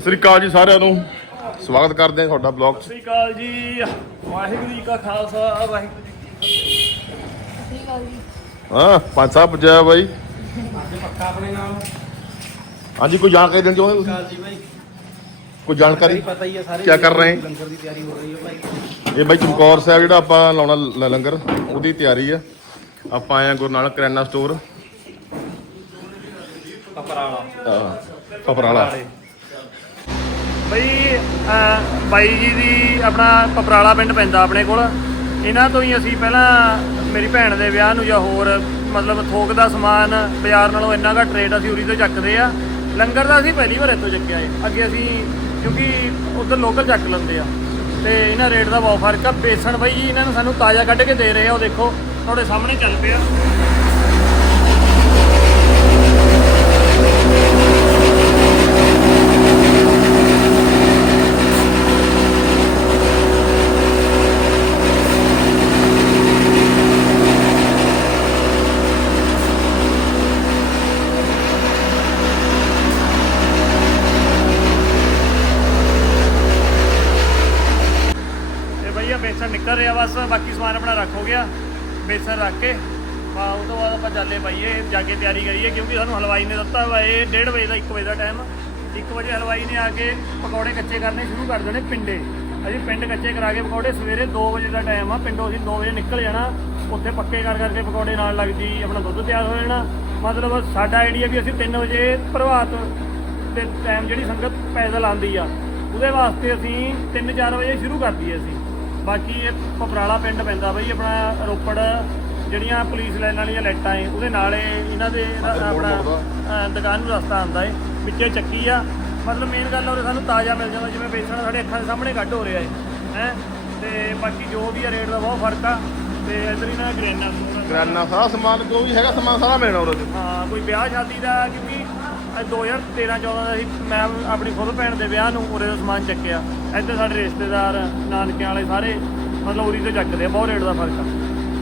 ਸਤਿ ਸ੍ਰੀ ਅਕਾਲ ਜੀ ਸਾਰਿਆਂ ਨੂੰ। ਸਵਾਗਤ ਕਰਦੇ ਹਾਂ ਤੁਹਾਡਾ ਬਲੌਗ 'ਚ। ਸਤਿ ਸ਼੍ਰੀ ਅਕਾਲ ਜੀ। ਵਾਹਿਗੁਰੂ ਜੀ ਕਾ ਖਾਲਸਾ ਵਾਹਿਗੁਰੂ ਜੀ ਕੀ ਹਾਂ ਪੰਜ ਸਾਹਿਬ ਪੁੱਜਿਆ ਬਾਈ। ਪੱਕਾ ਆਪਣੇ ਨਾਲ ਹਾਂਜੀ ਕੋਈ ਜਾਣਕਾਰੀ ਦੇਣੀ ਚਾਹੁੰਦੇ ਤੁਸੀਂ? ਕਾਲ ਜੀ ਭਾਈ ਕੋਈ ਜਾਣਕਾਰੀ? ਪਤਾ ਹੀ ਹੈ ਸਾਰੇ ਕਿਆ ਕਰ ਰਹੇ? ਹੈ? ਲੰਗਰ ਦੀ ਤਿਆਰੀ ਹੋ ਰਹੀ ਹੈ ਭਾਈ ਇਹ ਬਾਈ ਚਮਕੌਰ ਸਾਹਿਬ ਜਿਹੜਾ ਆਪਾਂ ਲਾਉਣਾ ਲ- ਲੰਗਰ ਉਹਦੀ ਤਿਆਰੀ ਆ। ਆਪਾਂ ਆਏ ਆ ਗੁਰੂ ਨਾਨਕ ਕਰਿਆਨਾ ਸਟੋਰ। ਕਪਰਾਲਾ। ਪਪਰਾਲਾ ਬਈ ਅਹ, ਬਾਈ ਜੀ ਦੀ ਆਪਣਾ ਪਪਰਾਲਾ ਪਿੰਡ ਪੈਂਦਾ ਆਪਣੇ ਕੋਲ। ਇਹਨਾਂ ਤੋਂ ਹੀ ਅਸੀਂ ਪਹਿਲਾਂ ਮੇਰੀ ਭੈਣ ਦੇ ਵਿਆਹ ਨੂੰ ਜਾਂ ਹੋਰ ਮਤਲਬ ਥੋਕ ਦਾ ਸਮਾਨ ਬਾਜ਼ਾਰ ਨਾਲੋਂ ਇੰਨਾ ਘੱਟ ਰੇਟ ਅਸੀਂ ਉਰੀ ਤੋਂ ਚੱਕਦੇ ਆ। ਲੰਗਰ ਦਾ ਅਸੀਂ ਪਹਿਲੀ ਵਾਰ ਇੱਥੋਂ ਚੱਕਿਆ ਏ। ਅੱਗੇ ਅਸੀਂ ਕਿਉਂਕਿ ਉਧਰ ਲੋਕਲ ਚੱਕ ਲੈਂਦੇ ਆ। ਤੇ ਇਹਨਾਂ ਰੇਟ ਦਾ ਬਹੁਤ ਫ਼ਰਕ ਆ। ਬੇਸਣ ਬਾਈ ਜੀ, ਇਹਨਾਂ ਨੂੰ ਸਾਨੂੰ ਤਾਜ਼ਾ ਕੱਢ ਕੇ ਦੇ ਰਹੇ ਆ, ਉਹ ਦੇਖੋ। ਤੁਹਾਡੇ ਸਾਹਮਣੇ ਚੱਲ ਪਿਆ ਤੇ ਭਈਆ ਬੇਸਣ ਨਿਕਲ ਰਿਹਾ ਬਸ, ਬਾਕੀ ਸਮਾਨ ਆਪਣਾ ਰੱਖ ਹੋ ਗਿਆ। ਬੇਸਣ ਰੱਖ ਕੇ ਆ ਉਹ ਤੋਂ ਬਾਅਦ ਆਪਾਂ ਜਾਲੇ ਪਾਈਏ, ਜਾ ਕੇ ਤਿਆਰੀ ਕਰੀਏ, ਕਿਉਂਕਿ ਸਾਨੂੰ ਹਲਵਾਈ ਨੇ ਦਿੱਤਾ ਵਾ, ਇਹ 1:30 ਵਜੇ ਦਾ 1 ਵਜੇ ਦਾ ਟਾਈਮ 1 ਵਜੇ ਹਲਵਾਈ ਨੇ ਆ ਕੇ ਪਕੌੜੇ ਕੱਚੇ ਕਰਨੇ ਸ਼ੁਰੂ ਕਰ ਦੇਣੇ ਪਿੰਡੇ। ਅਸੀਂ ਪਿੰਡ ਕੱਚੇ ਕਰਾ ਕੇ ਪਕੌੜੇ ਸਵੇਰੇ 2 ਵਜੇ ਦਾ ਟਾਈਮ ਆ, ਪਿੰਡੋਂ ਅਸੀਂ 2 ਵਜੇ ਨਿਕਲ ਜਾਣਾ, ਉੱਥੇ ਪੱਕੇ ਕਰ ਕਰਕੇ ਪਕੌੜੇ ਨਾਲ ਲੱਗਦੀ, ਆਪਣਾ ਦੁੱਧ ਤਿਆਰ ਹੋ ਜਾਣਾ। ਮਤਲਬ ਸਾਡਾ ਆਈਡੀਆ ਵੀ ਅਸੀਂ 3 ਵਜੇ ਪ੍ਰਭਾਤ ਤੇ ਟਾਈਮ ਜਿਹੜੀ ਸੰਗਤ ਪੈਦਲ ਆਂਦੀ ਆ, ਉਹਦੇ ਵਾਸਤੇ ਅਸੀਂ 3-4 ਵਜੇ ਸ਼ੁਰੂ ਕਰਦੀ ਦਈਏ ਅਸੀਂ। ਬਾਕੀ ਇਹ ਪਪਰਾਲਾ ਪਿੰਡ ਪੈਂਦਾ ਬਈ ਆਪਣਾ ਰੋਪੜ ਜਿਹੜੀਆਂ ਪੁਲਿਸ ਲਾਈਨ ਵਾਲੀਆਂ ਲਾਈਟਾਂ ਏ ਉਹਦੇ ਨਾਲ ਏ ਇਹਨਾਂ ਦੇ ਆਪਣਾ ਦੁਕਾਨ ਨੂੰ ਰਸਤਾ ਆਉਂਦਾ ਏ ਵਿੱਚੇ ਚੱਕੀ ਆ। ਮਤਲਬ ਮੇਨ ਗੱਲ ਉਹ ਸਾਨੂੰ ਤਾਜ਼ਾ ਮਿਲ ਜਾਂਦਾ ਜਿਵੇਂ ਵੇਚਣਾ ਸਾਡੇ ਅੱਖਾਂ ਦੇ ਸਾਹਮਣੇ ਕੱਢ ਹੋ ਰਿਹਾ ਏ ਹੈ। ਤੇ ਬਾਕੀ ਜੋ ਵੀ ਆ ਰੇਟ ਦਾ ਬਹੁਤ ਫ਼ਰਕ ਆ ਤੇ ਇਧਰ ਹੀ ਨਾ ਗ੍ਰੇਨਾ ਕਰਿਆਨਾ ਸਾਰਾ ਸਮਾਨ ਵੀ ਹੈਗਾ ਸਮਾਨ ਸਾਰਾ ਮਿਲਣਾ ਉਹਦੇ ਹਾਂ ਕੋਈ ਵਿਆਹ ਸ਼ਾਦੀ ਦਾ ਕਿਉਂਕਿ 2013 14 ਦਾ ਸੀ ਮੈਂ ਆਪਣੀ ਖੁਦ ਭੈਣ ਦੇ ਵਿਆਹ ਨੂੰ ਉਰੇ ਦਾ ਸਮਾਨ ਚੱਕਿਆ। ਇੱਥੇ ਸਾਡੇ ਰਿਸ਼ਤੇਦਾਰ ਨਾਨਕਿਆਂ ਵਾਲੇ ਸਾਰੇ ਮਤਲਬ ਉਰੀ ਤੋਂ ਚੱਕਦੇ ਆ ਬਹੁਤ ਰੇਟ ਦਾ ਫ਼ਰਕ ਆ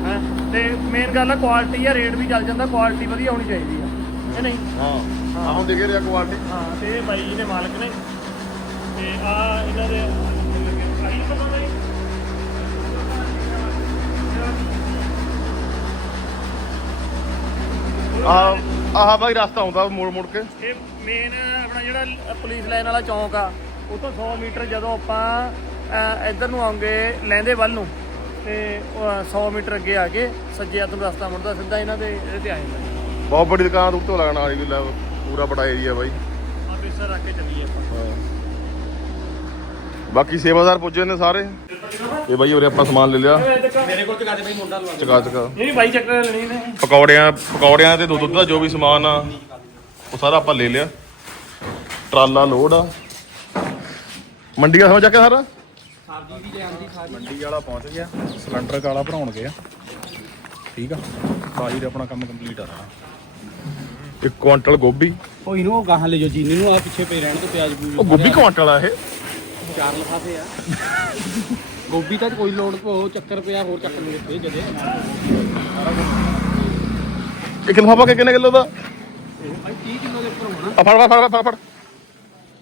ਹੈ। ਤੇ ਮੇਨ ਗੱਲ ਆ ਕੁਆਲਿਟੀ ਆ ਰੇਟ ਵੀ ਚੱਲ ਜਾਂਦਾ ਕੁਆਲਿਟੀ ਵਧੀਆ ਹੋਣੀ ਚਾਹੀਦੀ ਆ ਕਿ ਨਹੀਂ? ਹਾਂ। ਆਹ ਦੇਖੇ ਰਿਆ ਕੁਆਲਿਟੀ ਹਾਂ ਤੇ ਇਹ ਬਾਈ ਜੀ ਦੇ ਮਾਲਕ ਨੇ। ਤੇ ਆ ਇਹਨਾਂ ਦੇ ਆਈ ਪਤਾ ਨਹੀਂ ਆਹ ਆਹ ਬਾਈ ਰਸਤਾ ਆਉਂਦਾ ਮੋੜ ਮੋੜ ਕੇ। ਇਹ ਮੇਨ ਆਪਣਾ ਜਿਹੜਾ ਪੁਲਿਸ ਲਾਈਨ ਵਾਲਾ ਚੌਂਕ ਆ ਉਹ ਤੋਂ 100 ਮੀਟਰ ਜਦੋਂ ਆਪਾਂ ਇੱਧਰ ਨੂੰ ਆਉਂਗੇ ਲਹਿੰਦੇ ਵੱਲ ਨੂੰ ਤੇ ਉਹ 100 ਮੀਟਰ ਅੱਗੇ ਆ ਕੇ ਸੱਜੇ ਹੱਥ ਨੂੰ ਰਸਤਾ ਮੁੜਦਾ ਸਿੱਧਾ ਇਹਨਾਂ ਦੇ ਇਹਦੇ ਤੇ ਆ ਜਾਂਦਾ। ਬਹੁਤ ਵੱਡੀ ਦੁਕਾਨ ਰੂਪ ਤੋਂ ਲੱਗਣਾ ਵਾਲੀ ਵੀ ਲੈ ਪੂਰਾ ਬੜਾ ਏਰੀਆ ਬਾਈ। ਆ ਬੇਸਰ ਰੱਖ ਕੇ ਚੱਲੀਏ ਆਪਾਂ। ਬਾਕੀ ਸੇਵਾਦਾਰ ਪੁੱਜੇ ਨੇ ਸਾਰੇ। ਇਹ ਬਾਈ ਉਰੇ ਆਪਾਂ ਸਮਾਨ ਲੈ ਲਿਆ। ਮੇਰੇ ਕੋਲ ਚਕਾ ਦੇ ਬਈ ਮੁੰਡਾ ਲਵਾ ਚਕਾ ਚਕਾ। ਇਹ ਵੀ ਬਾਈ ਚੱਕਰ ਲੈਣੀ ਨੇ। ਪਕੌੜਿਆਂ ਪਕੌੜਿਆਂ ਤੇ ਦੁੱਧ ਦਾ ਜੋ ਵੀ ਸਮਾਨ ਆ ਉਹ ਸਾਰਾ ਆਪਾਂ ਲੈ ਲਿਆ। ਟਰਾਲਾ ਲੋਡ ਆ। ਮੰਡੀ ਦਾ ਸਮਝ ਆ ਕੇ ਸਾਰਾ? ਮੰਡੀ ਵਾਲਾ ਪਹੁੰਚ ਗਿਆ। ਸਿਲੰਡਰ ਕਾਲਾ ਭਰਾਉਣ ਗਿਆ। ਠੀਕ ਆ। ਬਾਜੀ ਦਾ ਆਪਣਾ ਕੰਮ ਕੰਪਲੀਟ ਆ ਰਿਹਾ ਇੱਕ ਕੁਆਂਟਲ ਗੋਭੀ। ਉਹ ਇਹਨੂੰ ਗਾਹਾਂ ਲੈ ਜਾਓ ਚੀਨੀ ਨੂੰ ਆ ਪਿੱਛੇ ਪਏ ਰਹਿਣ ਤੇ ਪਿਆਜ਼ ਪੂਜ ਉਹ ਗੋਭੀ ਕੁਆਂਟਲ ਆ ਇਹ। ਚਾਰ ਲਫਾਫੇ ਆ। ਗੋਭੀ ਤਾਂ ਕੋਈ ਲੋੜ ਉਹ ਚੱਕਰ ਪਿਆ ਹੋਰ ਚੱਕ ਲੂਗੇ ਤੇ ਜਦੇ। ਇੱਕ ਲਫਾਫਾ ਕਿ ਕਿੰਨੇ ਕਿਲੋ ਦਾ? ਭਾਈ 30 ਕਿਲੋ ਦੇ ਉੱਪਰ ਹੋਣਾ। ਆ ਫੜ ਫੜ ਫੜ ਫੜ ਫੜ।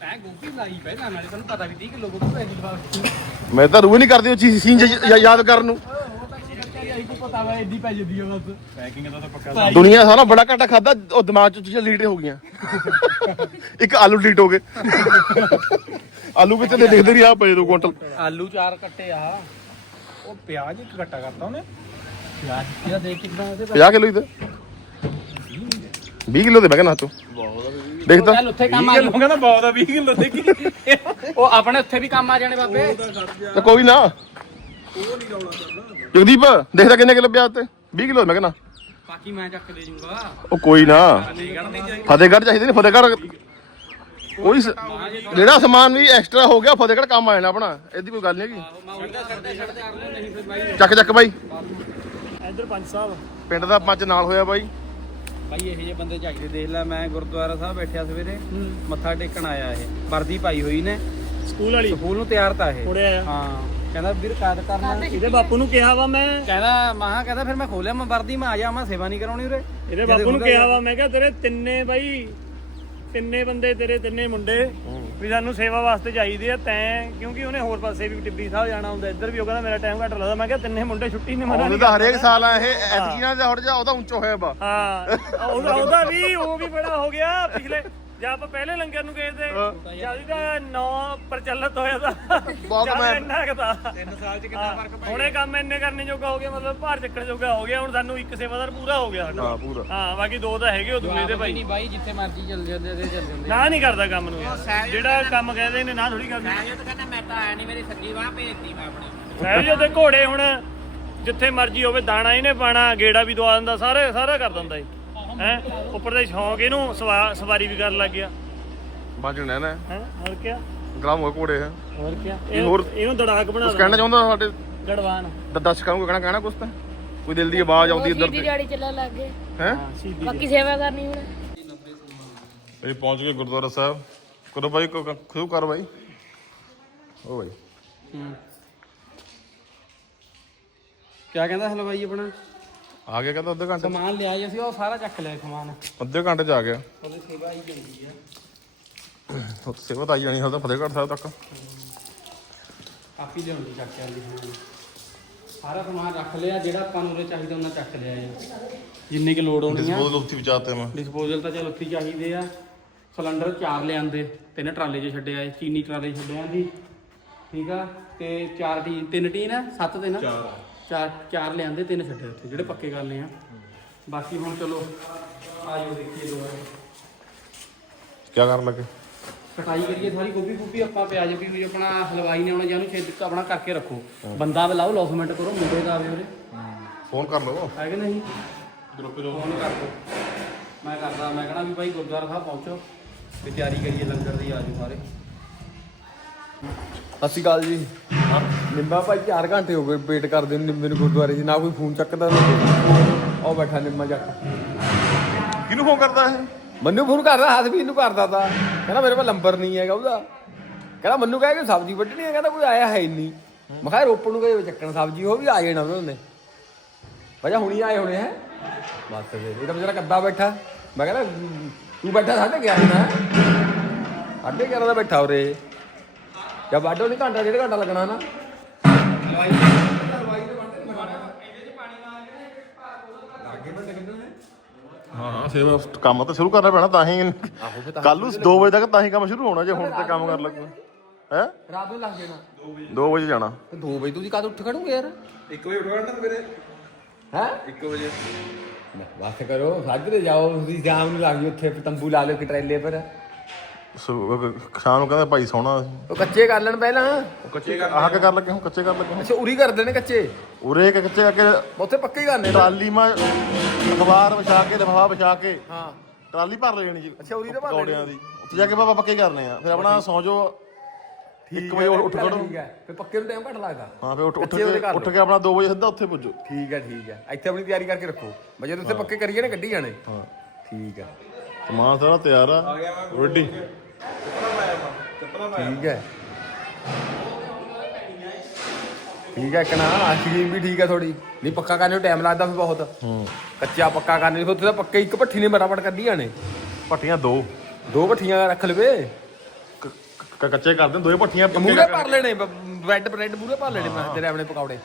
ਐ ਗੋਭੀ ਲਾਈ ਪਹਿਲਾਂ ਨਾਲੇ ਤੁਹਾਨੂੰ ਪਤਾ ਵੀ 30 ਕਿਲੋ ਗੋਭੀ ਪੈ ਜੀ ਬਾਅਦ ਮੈਂ ਤਾਂ ਰੂਹ ਨਹੀਂ ਕਰਦੀ ਉਹ ਚੀਜ਼ ਸੀਨ ਯਾਦ ਕਰਨ ਨੂੰ। ਉਹ ਤਾਂ ਆਈ ਕੋ ਪਤਾ ਵਾ ਐਡੀ ਪੈ ਜਾਂਦੀ ਆ ਬਸ। ਪੈਕਿੰਗ ਦਾ ਤਾਂ ਪੱਕਾ ਦੁਨੀਆ ਸਾਰਾ ਬੜਾ ਘਾਟਾ ਖਾਦਾ ਉਹ ਦਿਮਾਗ 'ਚ ਚੀਜ਼ਾਂ ਲੀਟ ਹੋ ਗਈਆਂ। ਇੱਕ ਆਲੂ ਲੀਟ ਹੋ ਗਏ। ਆਲੂ ਕਿਤੇ ਦੇ ਦਿਖਦੇ ਨਹੀਂ ਆ ਪਏ ਦੋ ਕੁਆਂਟਲ। ਆਲੂ ਚਾਰ ਕੱਟੇ ਆ। ਉਹ ਪਿਆਜ਼ ਇੱਕ ਘੱਟਾ ਕਰਤਾ ਉਹਨੇ। ਪਿਆਜ਼ ਕਿਹਦਾ ਦੇਖ ਕਿਦਾਂ ਇਹਦੇ 50 ਕਿਲੋ ਹੀ ਤੇ। 20 ਕਿਲੋ ਦੇ ਮੈਂ ਕਹਿੰਦਾ ਤੂੰ। ਦੇਖਦਾ ਚੱਲ ਉੱਥੇ ਕੰਮ ਆ ਜਾਊ। ਕਹਿੰਦਾ ਬਹੁਤ ਆ 20 ਕਿਲੋ ਦੇਖੀ ਉਹ ਆਪਣੇ ਉੱਥੇ ਵੀ ਕੰਮ ਆ ਜਾਣੇ ਬਾਬੇ। ਤੇ ਕੋਈ ਨਾ। ਜਗਦੀਪ ਦੇਖਦਾ ਕਿੰਨੇ ਕਿਲੋ ਪਿਆਜ਼ ਤੇ 20 ਕਿਲੋ ਮੈਂ ਕਹਿੰਦਾ। ਬਾਕੀ ਮੈਂ ਚੱਕ ਦੇ ਜੂੰਗਾ। ਉਹ ਕੋਈ ਨਾ। ਫਤਿਹਗੜ੍ਹ ਚਾਹੀਦੇ ਨੇ ਫਤਿਹਗੜ੍ਹ। ਕੋਈ ਸ- ਜਿਹੜਾ ਸਮਾਨ ਵੀ ਐਕਸਟਰਾ ਹੋ ਗਿਆ ਫਤਿਹਗੜ੍ਹ ਕੰਮ ਆ ਜਾਣਾ ਆਪਣਾ ਇਹਦੀ ਕੋਈ ਗੱਲ ਨਹੀਂ ਹੈਗੀ। ਮੈਂ ਉਹਦਾ ਛੱਡਦੇ ਛੱਡਦੇ ਕਰ ਲਿਆ ਨਹੀਂ ਫਿਰ ਬਾਈ। ਚੱਕ ਚੱਕ ਬਾਈ। ਇੱਧਰ ਪੰਜ ਸਾਹਿਬ। ਪਿੰਡ ਦਾ ਪੰਜ ਨਾਲ ਹੋਇਆ ਬਾਈ। ਭਾਈ ਇਹੋ ਜਿਹੇ ਬੰਦੇ ਚਾਹੀਦੇ ਦੇਖ ਲੈ ਮੈਂ ਗੁਰਦੁਆਰਾ ਸਾਹਿਬ ਬੈਠਿਆ ਸਵੇਰੇ ਮੱਥਾ ਟੇਕਣ ਆਇਆ ਇਹ। ਵਰਦੀ ਪਾਈ ਹੋਈ ਨੇ। ਸਕੂਲ ਵਾਲੀ। ਸਕੂਲ ਨੂੰ ਤਿਆਰ ਤਾਂ ਇਹ। ਆ। ਹਾਂ। ਕਹਿੰਦਾ ਵੀਰ ਕਾਦ ਕਰਨਾ? ਇਹਦੇ ਬਾਪੂ ਨੂੰ ਕਿਹਾ ਵਾ ਮੈਂ ਕਹਿੰਦਾ ਮਹਾ ਕਹਿੰਦਾ ਫਿਰ ਮੈਂ ਖੋਲਿਆ ਮੈਂ ਵਰਦੀ ਮੈਂ ਆ ਜਾ ਮੈਂ ਸੇਵਾ ਨਹੀਂ ਕਰਾਉਣੀ ਉਰੇ। ਇਹਦੇ ਬਾਪੂ ਨੂੰ ਕਿਹਾ ਵਾ ਮੈਂ ਕਿਹਾ ਤੇਰੇ ਤਿੰਨੇ ਬਾਈ ਤਿੰਨੇ ਬੰਦੇ ਤੇਰੇ ਤਿੰਨੇ ਮੁੰਡੇ ਵੀ ਸਾਨੂੰ ਸੇਵਾ ਵਾਸਤੇ ਚਾਹੀਦੇ ਆ ਤੈਂ ਕਿਉਂਕਿ ਉਹਨੇ ਹੋਰ ਪਾਸੇ ਵੀ ਟਿੱਬੀ ਸਾਹਿਬ ਜਾਣਾ ਹੁੰਦਾ ਇੱਧਰ ਵੀ ਉਹ ਕਹਿੰਦਾ ਮੇਰਾ ਟਾਈਮ ਘੱਟ ਲੱਗਦਾ। ਮੈਂ ਕਿਹਾ ਤਿੰਨੇ ਮੁੰਡੇ ਛੁੱਟੀ ਨਹੀਂ ਤਾਂ ਹਰੇਕ ਸਾਲ ਆ ਇਹ ਐਤਕੀ ਨਾਲ ਜਾਂ ਹਟ ਜਾ ਉਹਦਾ ਉੱਚਾ ਹੋਇਆ ਵਾ। ਹਾਂ ਉਹਦਾ ਉਹਦਾ ਵੀ ਉਹ ਵੀ ਬੜਾ ਹੋ ਗਿਆ ਪਿਛਲੇ ਜਾਂ ਆਪਾਂ ਪਹਿਲੇ ਲੰਗਰ ਨੂੰ ਗਏ ਤੇ ਜਦ ਦਾ ਨੌ ਪ੍ਰਚਲਿਤ ਹੋਇਆ ਤਾਂ। ਬਹੁਤ ਜਦ ਮੈਂ- ਇੰਨਾ ਕਦਾ 3 ਸਾਲ ਚ ਕਿੰਨਾ ਫ਼ਰਕ ਪੈ ਹੁਣੇ ਕੰਮ ਇੰਨੇ ਕਰਨੇ ਜੋਗਾ ਹੋ ਗਿਆ ਮਤਲਬ ਭਾਰ ਚੱਕਣ ਜੋਗਾ ਹੋ ਗਿਆ ਹੁਣ ਸਾਨੂੰ ਇੱਕ ਸੇਵਾਦਾਰ ਪੂਰਾ ਹੋ ਗਿਆ ਸਾਡਾ। ਹਾਂ ਪੂਰਾ। ਹਾਂ ਬਾਕੀ ਦੋ ਤਾਂ ਹੈਗੇ ਉਹ ਦੂਏ ਦੇ ਭਾਈ। ਨਹੀਂ ਬਾਈ ਜਿੱਥੇ ਮਰਜ਼ੀ ਚੱਲ ਜਾਂਦੇ ਤੇ ਚੱਲ ਜਾਂਦੇ ਨਾ ਨਹੀਂ ਕਰਦਾ ਕੰਮ ਨੂੰ। ਜਿਹੜਾ ਕੰਮ ਕਹਿੰਦੇ ਨੇ ਨਾ ਥੋੜੀ ਕਰਨੀ। ਇਹ ਤਾਂ ਕਹਿੰਦਾ ਮੈਂ ਤਾਂ ਆਇਆ ਨਹੀਂ ਮੇਰੀ ਸੱਗੀ ਬਾਹ ਭੇਜਤੀ ਮੈਂ ਆਪਣੀ। ਸਹਿਜ ਦੇ ਘੋੜੇ ਹੁਣ ਜਿੱਥੇ ਮਰਜ਼ੀ ਹੋਵੇ ਦਾਣਾ ਇਹਨੇ ਪਾਣਾ ਗੇੜਾ ਵੀ ਦਵਾ ਦਿੰਦਾ ਸਾਰੇ ਸਾਰਾ ਕਰ ਦਿੰਦਾ ਏ ਹੈ? ਉੱਪਰ ਦੇ ਸ਼ੌਂਕ ਇਹਨੂੰ ਸਵਾ- ਸਵਾਰੀ ਵੀ ਕਰਨ ਲੱਗ ਗਿਆ। ਬਾਜਣ ਨਾ ਹੈ? ਹੋਰ ਕੀ ਗ੍ਰਾਮ ਹੋ ਘੋੜੇ ਹੈ ਹੋਰ ਕੀ ਹੋਰ- ਇਹਨੂੰ ਦੜਾਕ ਬਣਾ ਕੁਝ ਕਹਿਣਾ ਚਾਹੁੰਦਾ ਸਾਡੇ? ਗੜਵਾਨ। ਦ- ਦਰਸ਼ਕਾਂ ਨੂੰ ਕਹਿਣਾ ਕਹਿਣਾ ਕੁਛ ਤਾਂ। ਕੋਈ ਦਿਲ ਦੀ ਆਵਾਜ਼ ਆਉਂਦੀ ਇੱਧਰ ਸਿੱਧੀ ਤੇ। ਦਿਹਾੜੀ ਚੱਲਣ ਲੱਗ ਗਏ। ਹੈ? ਬਾਕੀ ਸੇਵਾ ਕਰਨੀ ਹੁਣ। ਇਹ ਪਹੁੰਚ ਗਏ ਗੁਰਦੁਆਰਾ ਸਾਹਿਬ। ਕਰੋ ਭਾਈ ਕੋ ਖੁਦ ਕਰ ਭਾਈ ਓ ਭਾਈ ਕਿਆ ਕਹਿੰਦਾ ਹਲਵਾਈ ਆਪਣਾ? ਆ ਗਿਆ ਕਹਿੰਦਾ ਅੱਧੇ ਘੰਟੇ ਸਮਾਨ ਲਿਆ ਜੀ ਅਸੀਂ ਉਹ ਸਾਰਾ ਚੱਕ ਲਿਆ ਸਮਾਨ। ਅੱਧੇ ਘੰਟੇ ਚ ਆ ਗਿਆ। ਉਹਦੀ ਸੇਵਾ ਹੀ ਜਾਂਦੀ ਆ। ਉੱਥੇ ਸੇਵਾ ਤਾਂ ਆਈ ਜਾਣੀ ਹਾਲ ਤਾਂ ਫਤਿਹਗੜ੍ਹ ਸਾਹਿਬ ਤੱਕ। ਆਪੀ ਲਿਆਉਂਦੀ ਚੱਕ ਕੇ ਆਂਦੀ ਸਮਾਨ। ਸਾਰਾ ਸਮਾਨ ਰੱਖ ਲਿਆ ਜਿਹੜਾ ਆਪਾਂ ਨੂੰ ਉਰੇ ਚਾਹੀਦਾ ਉਹਨਾਂ ਚੱਕ ਲਿਆ ਜੀ। ਜਿੰਨੇ ਕਿ ਲੋੜ ਹੋਣੀ ਆ। ਡਿਸਪੋਜ਼ਲ ਉੱਥੇ ਵਿਚਾਤੇ ਮੈਂ। ਡਿਸਪੋਜ਼ਲ ਤਾਂ ਚਲ ਉੱਥੇ ਹੀ ਚਾਹੀਦੇ ਆ। ਸਿਲੰਡਰ ਚਾਰ ਲਿਆਂਦੇ ਤਿੰਨ ਟਰਾਲੇ 'ਚ ਛੱਡੇ ਆਏ ਚੀਨੀ ਟਰਾਲੇ 'ਚ ਛੱਡੇ ਆਂ ਜੀ। ਠੀਕ ਆ ਤੇ ਚਾਰ ਟੀ ਤਿੰਨ ਟੀਨ ਆ ਸੱਤ ਤਿੰਨ ਚਾਰ। ਚਾਰ ਚਾਰ ਲਿਆਂਦੇ ਤਿੰਨ ਛੱਡੇ ਉੱਥੇ ਜਿਹੜੇ ਪੱਕੇ ਕਰਨੇ ਆ। ਬਾਕੀ ਹੁਣ ਚਲੋ ਆਜੋ ਦੇਖੀਏ ਦੁਬਾਰਾ। ਕੀ ਕਰਨ ਲੱਗੇ? ਕਟਾਈ ਕਰੀਏ ਸਾਰੀ ਗੋਭੀ ਗੋਭੀ ਆਪਾਂ ਪਿਆਜ਼ ਵੀ ਵੀ ਆਪਣਾ ਹਲਵਾਈ ਨੇ ਆਉਣਾ ਜਾਨੂੰ ਛੇਦ ਆਪਣਾ ਕਰਕੇ ਰੱਖੋ। ਬੰਦਾ ਬੁਲਾਓ ਲੌਸਮੈਂਟ ਕਰੋ ਮੁੰਡੇ ਦਾ ਆਵੇ ਉਰੇ ਫੋਨ ਕਰ ਲਓ ਹੈ ਕਿ ਨਹੀਂ? ਗਰੁੱਪ ਜੋ ਫੋਨ ਕਰ ਦੋ। ਮੈਂ ਕਰਦਾ ਮੈਂ ਕਹਣਾ ਵੀ ਭਾਈ ਗੁਰਦੁਆਰਾ ਸਾਹਿਬ ਪਹੁੰਚੋ ਤੇ ਤਿਆਰੀ ਕਰੀਏ ਲੰਗਰ ਦੀ ਆਜੋ ਸਾਰੇ। ਸਤਿ ਸ਼੍ਰੀ ਅਕਾਲ ਜੀ। ਨਿੰਬਾ ਭਾਈ 4 ਘੰਟੇ ਹੋ ਗਏ ਵੇਟ ਕਰਦੇ ਨੂੰ ਨਿੰਬੇ ਨੂੰ ਗੁਰਦੁਆਰੇ 'ਚ ਨਾ ਕੋਈ ਫੋਨ ਚੱਕਦਾ ਨਾ। ਉਹ ਬੈਠਾ ਨਿੰਮਾ ਜੱਟ ਕਿਹਨੂੰ ਫੋਨ ਕਰਦਾ ਇਹ? ਮੈਨੂੰ ਫੋਨ ਕਰਦਾ ਵੀ ਇਹਨੂੰ ਕਰਦਾ ਤਾ। ਕਹਿੰਦਾ ਮੇਰੇ ਕੋਲ ਨੰਬਰ ਨਹੀਂ ਹੈਗਾ ਉਹਦਾ। ਕਹਿੰਦਾ ਮੈਨੂੰ ਕਹੇ ਕਿ ਸਬਜ਼ੀ ਵੱਢਣੀ ਹੈ ਕਹਿੰਦਾ ਕੋਈ ਆਇਆ ਹੈ ਹੀ ਨਹੀਂ। ਮੈਂ ਕਿਹਾ ਰੋਪੜ ਨੂੰ ਗਏ ਚੱਕਣ ਸਬਜ਼ੀ ਉਹ ਵੀ ਆ ਜਾਣਾ ਉਹਨਾਂ ਨੇ ਵਜਾ ਹੁਣੀ ਆਏ ਹੋਣੇ ਹੈ। ਬਸ ਫਿਰ ਇਹ ਤਾਂ ਮੇਰਾ ਕੱਦਾ ਬੈਠਾ। ਮੈਂ ਕਹਿੰਦਾ ਤੂੰ ਬੈਠਾ ਸਾਢੇ 11 ਨਾ ਸਾਢੇ 11 ਦਾ ਬੈਠਾ ਉਰੇ। ਜਦ ਬਾਡੋ ਨਹੀਂ ਘੰਟਾ ਡੇਢ ਘੰਟਾ ਲੱਗਣਾ ਨਾ। ਹਾਂ ਹਾਂ ਸੇਵਾ ਕੰਮ ਤਾਂ ਸ਼ੁਰੂ ਕਰਨਾ ਪੈਣਾ ਤਾਂ ਹੀ ਕੱਲ ਨੂੰ 2 ਵਜੇ ਤੱਕ ਤਾਂ ਹੀ ਕੰਮ ਸ਼ੁਰੂ ਹੋਣਾ ਜੇ ਹੁਣ ਤੇ ਕੰਮ ਕਰਨ ਲੱਗੋ ਹੈ? ਰਾਤ ਨੂੰ ਲੱਗ ਜਾਣਾ। 2 ਵਜੇ ਜਾਣਾ। 2 ਵਜੇ ਤੁਸੀਂ ਕਦ ਉੱਠ ਖੜੋਗੇ ਯਾਰ? 1 ਵਜੇ ਉੱਠ ਨਾ ਮੇਰੇ ਹੈ? 1 ਵਜੇ। ਬਸ ਕਰੋ ਸਾਜਰੇ ਜਾਓ ਤੁਸੀਂ ਸ਼ਾਮ ਨੂੰ ਲੱਗ ਜਾਓ ਉੱਥੇ ਤੰਬੂ ਲਾ ਲਿਓ ਕਿ ਟਰੇਲੇ ਪਰ। ਸੋ- ਸ਼ਾਮ ਨੂੰ ਕਹਿੰਦਾ ਭਾਈ ਸੋਣਾ ਉਹ ਕੱਚੇ ਕਰ ਲੈਣ ਪਹਿਲਾਂ। ਉਹ ਕੱਚੇ ਆਹ ਕੀ ਕਰ ਲੱਗੇ ਹੁਣ ਕੱਚੇ ਕਰ ਲੱਗੇ ਹੁਣ? ਅੱਛਾ ਉਰੀ ਕਰਦੇ ਨੇ ਕੱਚੇ। ਉਰੇ ਇੱਕ ਕੱਚੇ ਅੱਗੇ ਉੱਥੇ ਪੱਕੇ ਹੀ ਕਰਨੇ ਨੇ। ਟਰਾਲੀ ਮਾ ਅਖਬਾਰ ਵਿਛਾ ਕੇ ਲਿਫਾਫਾ ਵਿਛਾ ਕੇ। ਹਾਂ। ਟਰਾਲੀ ਭਰ ਲੈਣੀ ਜੀ। ਅੱਛਾ, ਉਰੀ ਤਾਂ ਭਰ ਲੈਣੀ। ਪਕੌੜਿਆਂ ਦੀ। ਉੱਥੇ ਜਾ ਕੇ ਬਾਬਾ ਪੱਕੇ ਕਰਨੇ ਆ। ਫਿਰ ਆਪਣਾ ਸੌ ਜੋ ਠੀਕ ਵਜੇ ਹੈ, ਉੱਠ ਖੜੋ। ਠੀਕ ਹੈ। ਫਿਰ ਪੱਕੇ ਨੂੰ ਟਾਈਮ ਘੱਟ ਲੱਗਦਾ। ਹਾਂ ਫਿਰ ਉੱਠ ਉੱਠ ਕੱਚੇ ਉਰੇ ਕੇ ਕਰ ਉੱਠ ਲਓ। ਕੇ ਆਪਣਾ 2 ਵਜੇ ਸਿੱਧਾ ਉੱਥੇ ਪੁੱਜੋ। ਠੀਕ ਹੈ ਠੀਕ ਹੈ। ਇੱਥੇ ਆਪਣੀ ਤਿਆਰੀ ਕਰਕੇ ਰੱਖੋ। ਜਦੋਂ ਉੱਥੇ ਪੱਕੇ ਕਰੀਏ ਨਾ ਗੱਡੀ ਜਾਣੇ। ਹਾਂ। ਠੀਕ ਹੈ। ਸਮਾਨ ਸਾਰਾ ਤਿਆਰ ਆ। ਰੈਡੀ ਠੀਕ ਹੈ। ਠੀਕ ਹੈ ਕਨਾ ਆਸ਼ਕੀਮ ਵੀ ਠੀਕ ਹੈ ਥੋੜੀ ਨਹੀਂ ਪੱਕਾ ਕਰਨੇ ਨੂੰ ਟਾਈਮ ਲੱਗਦਾ ਫਿਰ ਬਹੁਤ। ਹੂੰ। ਕੱਚਾ ਪੱਕਾ ਕਰਨੇ ਨੂੰ। ਉੱਥੇ ਤਾਂ ਪੱਕੇ ਇੱਕ ਭੱਠੀ ਨੇ ਮਰਾਵਟ ਕੱਢੀਆਂ ਨੇ। ਪੱਟੀਆਂ ਦੋ। ਦੋ ਭੱਠੀਆਂ ਰੱਖ ਲਵੇ। ਕ- ਕ- ਕੱਚੇ ਕਰ ਦੇ ਦੋਏ ਪੱਟੀਆਂ ਪੱਕੇ ਮੂਰੇ। ਭਰ ਲੈਣੇ ਬ੍ਰੈਡ ਬ੍ਰੈਡ ਮੂਰੇ ਭਰ ਲੈਣੇ ਮੈਂ ਤੇਰੇ ਆਪਣੇ ਪਕੌੜੇ।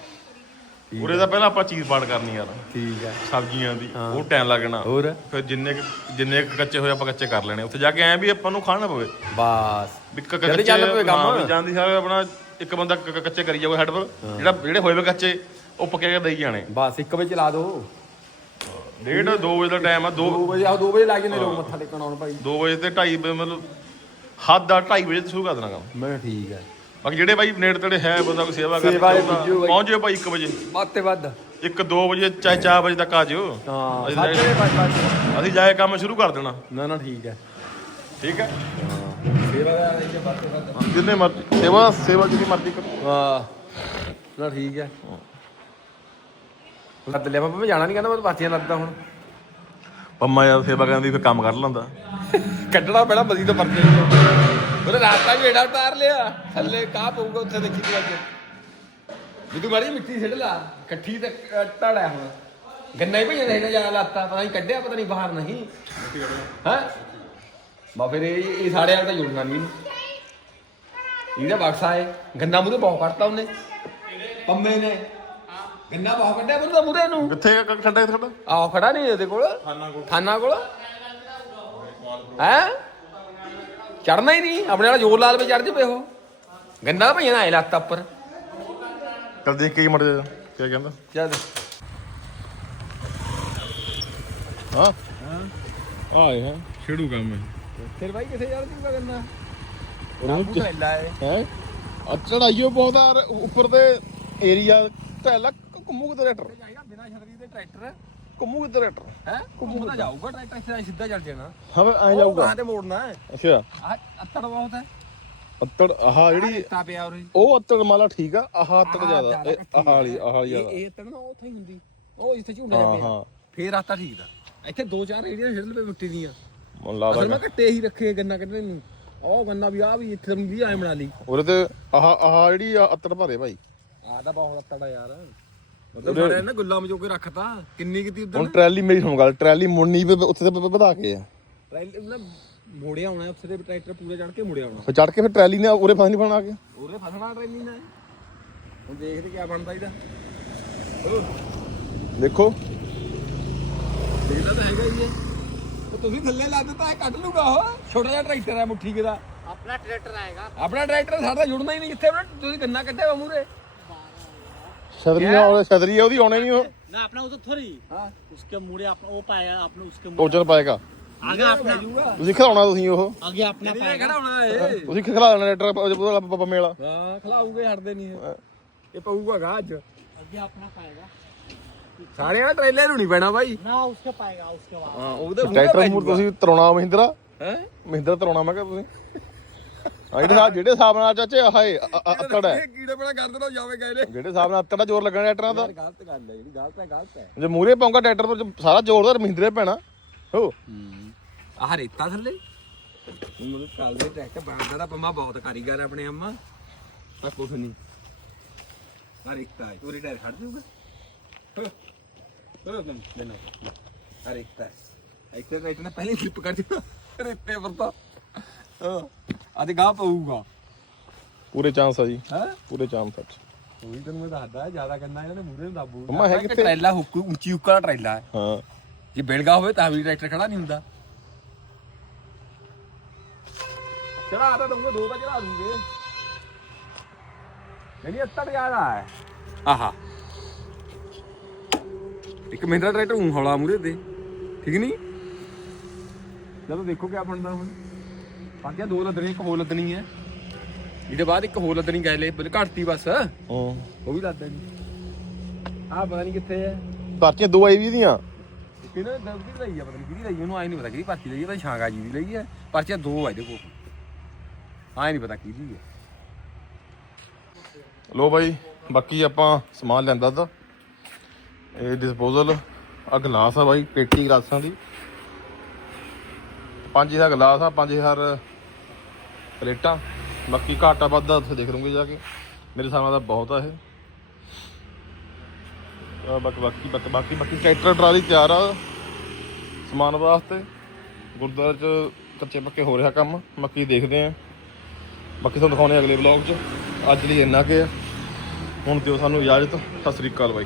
ਉਰੇ ਦਾ ਪਹਿਲਾਂ ਆਪਾਂ ਚੀਜ਼ ਪਾੜ ਕਰਨੀ ਯਾਰ। ਠੀਕ ਹੈ। ਸਬਜ਼ੀਆਂ ਦੀ ਉਹ ਟਾਈਮ ਲੱਗਣਾ। ਹੋਰ? ਫਿਰ ਜਿੰਨੇ ਕੁ- ਜਿੰਨੇ ਕੁ ਕੱਚੇ ਹੋਏ ਆਪਾਂ ਕੱਚੇ ਕਰ ਲੈਣੇ। ਉੱਥੇ ਜਾ ਕੇ ਐ ਵੀ ਆਪਾਂ ਨੂੰ ਖਾਣਾ ਪਵੇ। ਬਸ। ਵੀ ਕ- ਜਲਦੀ ਚੱਲ ਪਵੇ ਕੰਮ। ਹਾਂ, ਵੀ ਜਾਂਦੀ ਸਾਰੇ ਆਪਣਾ ਇੱਕ ਬੰਦਾ ਕ- ਕ- ਕੱਚੇ ਕਰੀ ਜਾਵੇ ਹੈਡ ਪਰ। ਜਿਹੜਾ ਜਿਹੜੇ ਹੋਏ ਵੇ ਕੱਚੇ ਉਹ ਪੱਕੇ ਕੇ ਦੇਈ ਜਾਣੇ। ਬਸ 1 ਵਜੇ ਚਲਾ ਦੋ। ਡੇਢ 2 ਵਜੇ ਦਾ ਟਾਈਮ ਆ 2 2 ਵਜੇ ਆਓ 2 ਵਜੇ ਲੱਗ ਜਾਂਦੇ ਲੋਕ ਮੱਥਾ ਟੇਕਣ ਆਉਣ ਭਾਈ। 2 ਵਜੇ ਤੇ 2:30 ਵਜੇ ਮਤਲਬ ਹੱਦ ਦਾ 2:30 ਵਜੇ ਤੋਂ ਸ਼ੁਰੂ ਕਰ ਦੇਣਾ ਕੰਮ। ਮੈਂ ਠੀਕ ਹੈ। ਬਾਕੀ ਜਿਹੜੇ ਬਾਈ ਨੇੜੇ ਤੇੜੇ ਹੈ ਬੰਦਾ ਕੋਈ ਸੇਵਾ ਸੇਵਾ ਕਰਦਾ ਦੇ ਪੁੱਜੋ ਬਾਈ। ਪਹੁੰਚ ਜਾਓ ਭਾਈ 1 ਵਜੇ। ਵੱਧ ਤੇ ਵੱਧ। 1 2 ਵਜੇ ਚਾਹੇ 4 ਵਜੇ ਤੱਕ ਆ ਜਿਓ। ਹਾਂ ਅਸੀਂ ਜਾਏ- ਪੰਜ ਪੰਜ ਅਸੀਂ ਜਾਏ ਕੰਮ ਸ਼ੁਰੂ ਕਰ ਦੇਣਾ। ਨਾ ਨਾ ਠੀਕ ਹੈ। ਠੀਕ ਹੈ? ਸੇਵਾ ਦਾ ਆਈ ਵੱਧ ਤੇ ਵੱਧ। ਜਿੰਨੇ ਮਰਜ਼ੀ ਸੇਵਾ ਸੇਵਾ ਜਿੰਨੀ ਮਰਜ਼ੀ ਕਰੋ। ਵਾਹ ਨਾ ਠੀਕ ਹੈ। ਲੱਦ ਲਿਆ ਮੈਂ ਜਾਣਾ ਨਹੀਂ ਕਹਿੰਦਾ ਮੈਂ ਤਾਂ ਬਾਤੀਆਂ ਲੱਦਦਾ ਹੁਣ। ਪੰਮਾ ਯਾਰ ਸੇਵਾ ਕਰਦੀ ਫਿਰ ਕੰਮ ਕਰ ਲੈਂਦਾ। ਕੱਢਣਾ ਪੈਣਾ ਬਦੀ ਤੋਂ ਪਰਦੇ ਉਹਨੇ ਰਾਤਾਂ ਵੀ ਏਡਾ ਉਤਾਰ ਲਿਆ। ਥੱਲੇ ਕਾਹ ਪਊਗਾ ਉੱਥੇ ਦੇਖੀ ਤੂੰ ਅੱਜ। ਤੂੰ ਮਾੜੀ ਜਿਹੀ ਮਿੱਟੀ ਸਿੱਟ ਲਾ ਇਕੱਠੀ ਤੇ ਟੜਾ ਹੁਣ। ਗੰਨਾ ਹੀ ਭਈਆ ਨੇ ਜਾ ਲਾਤਾ ਪਤਾ ਨਹੀਂ ਕੱਢਿਆ ਪਤਾ ਨਹੀਂ ਬਾਹਰ ਨਹੀਂ। ਹਾਂ? ਬਾ ਫਿਰ ਇਹ ਇਹ ਸਾਡੇ ਵਾਲਾ ਤਾਂ ਜੁੜਨਾ ਨਹੀਂ ਇਹਦਾ ਬਕਸਾ ਹੈ ਗੰਨਾ ਮੂਰੇ ਬਹੁਤ ਕੱਟਤਾ ਉਹਨੇ। ਪੰਮੇ ਨੇ। ਗੰਨਾ ਬਹੁਤ ਕੱਢਿਆ ਮੂਰੇ ਮੂਰੇ ਨੂੰ ਕਿੱਥੇ ਆ? ਠੰਡਾ ਇੱਥੇ ਖੜਾ ਆਹ ਖੜਾ ਨਹੀਂ ਇਹਦੇ ਕੋਲ। ਥਾਨਾ ਕੋਲ। ਥਾਨਾ ਕੋਲ। ਹੈ? ਚੜਨਾ ਹੀ ਨਹੀਂ ਆਪਣੇ ਵਾਲਾ ਜੋਰ ਲਾਲ ਵਿੱਚ ਚੜ ਜਵੇ ਉਹ। ਗੰਨਾ ਭਈਆ ਨਾ ਲੱਤ ਉੱਪਰ। ਚੱਲ ਦੇਖ ਕੇ ਮੜ ਜਾ ਕੀ ਕਹਿੰਦਾ? ਜਦ ਹਾਂ। ਆਏ ਹਾਂ ਛੇੜੂ ਕੰਮ ਹੈ। ਫਿਰ ਭਾਈ ਕਿੱਥੇ ਜੂਗਾ ਗੰਨਾ? ਉਹਨੂੰ ਉਹ ਟੈਲਾ ਹੈ ਹੈ। ਆ ਚੜਾਈਓ ਬਹੁਤ ਆ ਉੱਪਰ ਦੇ ਏਰੀਆ ਢੈਲਾ ਘੁੰਮੂ ਕਿਤੇ ਟਰੈਕਟਰ। ਜਾਏਗਾ ਬਿਨਾ ਛਤਰੀ ਦੇ ਟਰੈਕਟਰ। ਘੁੰਮੂ ਕਿਤੇ ਟਰੈਕਟਰ? ਹੈ? ਘੁੰਮੂ ਤਾਂ ਜਾਊਗਾ ਟਰੈਕਟਰ ਇੱਥੇ ਸਿੱਧਾ ਚੱਲ ਜਾਣਾ। ਹਾਂ ਵੇ ਐ ਜਾਊਗਾ। ਕਹਾਂ ਤੇ ਮੋੜਨਾ ਹੈ। ਅੱਛਾ। ਆਹ ਅੱਤੜ ਬਹੁਤ ਹੈ। ਅੱਤੜ ਆਹ ਜਿਹੜੀ ਤਾ ਪਿਆ ਉਰੇ। ਉਹ ਅੱਤੜ ਮਾਲਾ ਠੀਕ ਆ ਆਹ ਅੱਤੜ ਆਹ ਜ਼ਿਆਦਾ ਜ਼ਿਆਦਾ ਇਹ ਆਹ ਵਾਲੀ ਆਹ ਵਾਲੀ ਇਹ ਜ਼ਿਆਦਾ। ਇਹ ਅੱਤੜ ਨਾ ਉੱਥੇ ਹੀ ਹੁੰਦੀ। ਉਹ ਜਿੱਥੇ ਝੁੰਡਾ ਹਾਂ ਪਿਆ। ਹਾਂ। ਫੇਰ ਆਤਾ ਠੀਕ ਦਾ ਇੱਥੇ ਦੋ ਚਾਰ ਰੇੜੀਆਂ ਛਿੜਲ ਪਏ ਮਿੱਟੀ ਦੀਆਂ। ਮਨ ਲਾ ਅਸਲ ਦਾਂਗਾ ਮੈਂ ਕੱਟੇ ਹੀ ਰੱਖੇ ਗੰਨਾ ਕੱਢਣੇ ਨੂੰ। ਉਹ ਗੰਨਾ ਵੀ ਆ ਵੀ ਇੱਥੇ ਵੀ ਐ ਬਣਾ ਲਈ। ਉਹਦੇ ਤੇ ਆਹ ਆਹ ਜਿਹੜੀ ਆ ਅੱਤੜ ਭਰੇ ਭਾਈ। ਤਾਂ ਬਹੁਤ ਅੱਤੜਾ ਯਾਰ। ਮਤਲਬ ਸਾਡੇ ਨਾ ਗੁੱਲਾ ਮਜੋ ਕੇ ਰੱਖਤਾ ਕਿੰਨੀ ਕੀਤੀ ਉਧਰ ਹੁਣ ਟਰੈਲੀ ਮੇਰੀ ਸੁਣ ਗੱਲ ਟਰੈਲੀ ਮੁੜਨੀ ਵੀ ਉੱਥੇ ਤੇ ਵਧਾ ਕੇ ਆ। ਨਾ ਮੋੜਿਆ ਆਉਣਾ ਉੱਥੇ ਦੇ ਟਰੈਕਟਰ ਪੂਰੇ ਚੜ ਕੇ ਮੁੜਿਆ ਆਉਣਾ ਫਿਰ ਚੜ ਕੇ ਫਿਰ ਟਰੈਲੀ ਨੇ ਉਰੇ ਫਸ ਨਹੀਂ ਬਣਾ ਕੇ ਉਹਦੇ ਫਸਣਾ ਟ੍ਰੇਨੀ ਨਾ। ਹੁਣ ਦੇਖਦੇ ਕੀ ਬਣਦਾ ਇਹਦਾ। ਦੇਖੋ। ਦੇਖਦਾ ਤਾਂ ਹੈਗਾ ਹੀ ਇਹ ਉਹ ਤੁਸੀਂ ਥੱਲੇ ਲਾ ਦਿੱਤਾ ਇਹ ਕੱਢ ਲੂਗਾ ਉਹ। ਛੋਟਾ ਜਿਹਾ ਟਰੈਕਟਰ ਹੈ ਮੁੱਠੀ ਕਿਦਾ ਆਪਣਾ ਟਰੈਕਟਰ ਆਏਗਾ। ਆਪਣਾ ਟਰੈਕਟਰ ਸਾਡਾ ਜੁੜਨਾ ਹੀ ਨਹੀਂ ਜਿੱਥੇ ਉਹਨੇ ਤੁਸੀਂ ਗੰਨਾ ਕੱਢਿਆ ਵਾ ਮੂਰੇ ਛਤਰੀਆਂ ਉਹ ਛਤਰੀ ਆ ਉਹਦੀ ਆਉਣਾ ਹੀ ਨਹੀਂ ਉਹ ना अपना उधर थोड़ी हाँ। उसके मुड़े अपना वो पाएगा अपने उसके मुड़े ਟੋਚਰ ਪਾਏਗਾ आगे अपना ਜੂਗਾ ਤੁਸੀਂ ਖਿਲਾਉਣਾ ਤੁਸੀਂ ਉਹ आगे अपना ਨਹੀਂ पाएगा ਖੜਾ ਹੋਣਾ ਇਹ ਤੁਸੀਂ ਖਿਲਾ ਦੇਣਾ ਟਰੈਕਟਰ ਬੱਬਾ ਮੇਲਾ ਹਾਂ ਖਲਾਊਗੇ ਹਟਦੇ ਨਹੀਂ ਇਹ। ਇਹ ਪਊਗਾ ਗਾ ਅੱਜ आगे अपना पाएगा ਸਾਰਿਆਂ ਟ੍ਰੇਲਰ ਨੂੰ ਨਹੀਂ ਪੈਣਾ ਬਾਈ ना उसके पाएगा उसके बाद ਹਾਂ ਉਹਦੇ ਟਰੈਕਟਰ ਮੂਰ ਤੁਸੀਂ ਤਰਾਉਣਾ ਮਹਿੰਦਰਾ ਹੈ ਮਹਿੰਦਰਾ ਤਰਾਉਣਾ ਮੈਂ ਕਿਹਾ ਤੁਸੀਂ ਆ ਜਿਹੜੇ ਹਿਸਾਬ- ਜਿਹੜੇ ਹਿਸਾਬ ਨਾਲ ਚਾਚੇ ਹਾਏ ਅੱਤੜ ਹੈ। ਕੀੜੇ ਬੜਾ ਕਰ ਦੇਣਾ ਜਾਵੇ ਗਏ ਨੇ। ਜਿਹੜੇ ਹਿਸਾਬ ਨਾਲ ਅੱਤੜ ਦਾ ਜ਼ੋਰ ਲੱਗਣਾ ਟਰੈਕਟਰਾਂ ਦਾ। ਗਲਤ ਗੱਲ ਹੈ ਜਿਹੜੀ ਗਲਤ ਹੈ ਗਲਤ ਹੈ। ਜੇ ਮੂਰੇ ਪਾਉਂਗਾ ਟਰੈਕਟਰ ਪਰ ਸਾਰਾ ਜ਼ੋਰ ਦਾ ਮਹਿੰਦਰੇ ਪੈਣਾ। ਹੋ। ਆਹ ਰੇਤਾ ਥੱਲੇ। ਮੈਨੂੰ ਕਾਲ ਦੇ ਟਰੈਕਟਰ ਬਣਦਾ ਦਾ ਪੰਮਾ ਬਹੁਤ ਕਾਰੀਗਰ ਹੈ ਆਪਣੇ ਅੰਮਾ। ਆ ਕੁਛ ਨਹੀਂ ਆ ਰੇਤਾ ਹੈ। ਪੂਰੀ ਟਾਇਰ ਖੜ ਜਾਊਗਾ। ਹੋ। ਦੇਣਾ ਆ ਰੇਤਾ ਹੈ। ਇੱਥੇ ਟਰੈਕਟਰ ਨੇ ਪਹਿਲੇ ਸਲਿੱਪ ਕਰ ਦਿੱਤਾ। ਰੇਤੇ ਪਰ ਤਾਂ ਹਾਂ ਆ ਤੇ ਗਾਹ ਪਊਗਾ। ਪੂਰੇ ਚਾਂਸ ਆ ਜੀ। ਹੈ? ਪੂਰੇ ਚਾਂਸ ਆ। ਉਹੀ ਤੈਨੂੰ ਮੈਂ ਦੱਸਦਾ ਜ਼ਿਆਦਾ ਕੰਨਾ ਇਹਨਾਂ ਨੇ ਮੂਰੇ ਨੂੰ ਦਾਬੂ ਮੰਮਾ ਹੈ ਕਿੱਥੇ? ਟਰੈਲਾ ਹੁੱਕ ਉੱਚੀ ਵਾਲਾ ਟਰੈਲਾ ਹੈ। ਹਾਂ। ਜੇ ਬੇਲਗਾ ਹੋਵੇ ਤਾਂ ਵੀ ਟਰੈਕਟਰ ਖੜਾ ਨਹੀਂ ਹੁੰਦਾ। ਚੜਾ ਤਾਂ ਦੂੰਗਾ ਦੋ ਤਾਂ ਚੜਾ ਦੂੰਗੇ। ਨਹੀਂ ਅੱਤੜ ਜ਼ਿਆਦਾ ਹੈ। ਆਹਾ। ਇੱਕ ਮਹਿੰਦਰਾ ਟਰੈਕਟਰ ਉਂ ਹੌਲਾ ਮੂਰੇ ਦੇ। ਠੀਕ ਨਹੀਂ? ਚਲੋ ਦੇਖੋ ਕਿਆ ਬਣਦਾ ਹੁਣ ਬਾਕੀ ਦੋ ਲੱਦਣੀ ਇੱਕ ਹੋਰ ਲੱਦਣੀ ਹੈ। ਇਹਦੇ ਬਾਅਦ ਇੱਕ ਹੋਰ ਲੱਦਣੀ ਗਏ ਲੈ ਘੜਤੀ ਬਸ। ਹਾਂ। ਉਹ ਵੀ ਲੱਦ ਜੀ ਆਹ ਪਤਾ ਨਹੀਂ ਕਿੱਥੇ ਹੈ। ਪਰਚੀਆਂ ਦੋ ਆਈ ਵੀ ਦੀਆਂ। ਕਿਹਨੇ ਦਰਦੀ ਲਈ ਆ ਪਤਾ ਨਹੀਂ ਕਿਹਦੀ ਲਈ ਉਹਨੂੰ ਆਈ ਨਹੀਂ ਪਤਾ ਕਿਹਦੀ ਪਾਰਟੀ ਲਈ ਆ ਪਤਾ ਸ਼ਾਂਗਾ ਜੀ ਦੀ ਲਈ ਹੈ ਪਰਚੀਆਂ ਦੋ ਆ ਇਹਦੇ ਕੋਲ। ਆਈ ਨਹੀਂ ਪਤਾ ਕਿਹਦੀ ਹੈ ਲੋ ਬਾਈ ਬਾਕੀ ਆਪਾਂ ਸਮਾਨ ਲੈਂਦਾ ਤਾਂ। ਇਹ ਡਿਸਪੋਜ਼ਲ ਆ ਗਲਾਸ ਆ ਬਾਈ ਪੇਟੀ ਗਲਾਸਾਂ ਦੀ। 5000 ਗਲਾਸ ਆ 5000 ਪਲੇਟਾਂ। ਬਾਕੀ ਘਾਟਾ ਵਾਧਾ ਉੱਥੇ ਦੇਖ ਲੂੰਗੇ ਜਾ ਕੇ। ਮੇਰੇ ਹਿਸਾਬ ਨਾਲ ਤਾਂ ਬਹੁਤ ਆ ਇਹ। ਬਾਕੀ ਬਾਕੀ ਬਾਕੀ ਬਾਕੀ ਬਾਕੀ ਟਰੈਕਟਰ ਟਰਾਲੀ ਤਿਆਰ ਆ। ਸਮਾਨ ਵਾਸਤੇ। ਗੁਰਦੁਆਰੇ ਚ ਕੱਚੇ ਪੱਕੇ ਹੋ ਰਿਹਾ ਕੰਮ। ਬਾਕੀ ਦੇਖਦੇ ਆ। ਬਾਕੀ ਤੁਹਾਨੂੰ ਦਿਖਾਉਣੇ ਅਗਲੇ ਵਲੌਗ 'ਚ। ਅੱਜ ਲਈ ਇੰਨਾ ਕੁ ਆ। ਹੁਣ ਦਿਓ ਸਾਨੂੰ ਇਜਾਜ਼ਤ। ਸਤਿ ਸ੍ਰੀ ਅਕਾਲ ਬਾਈ।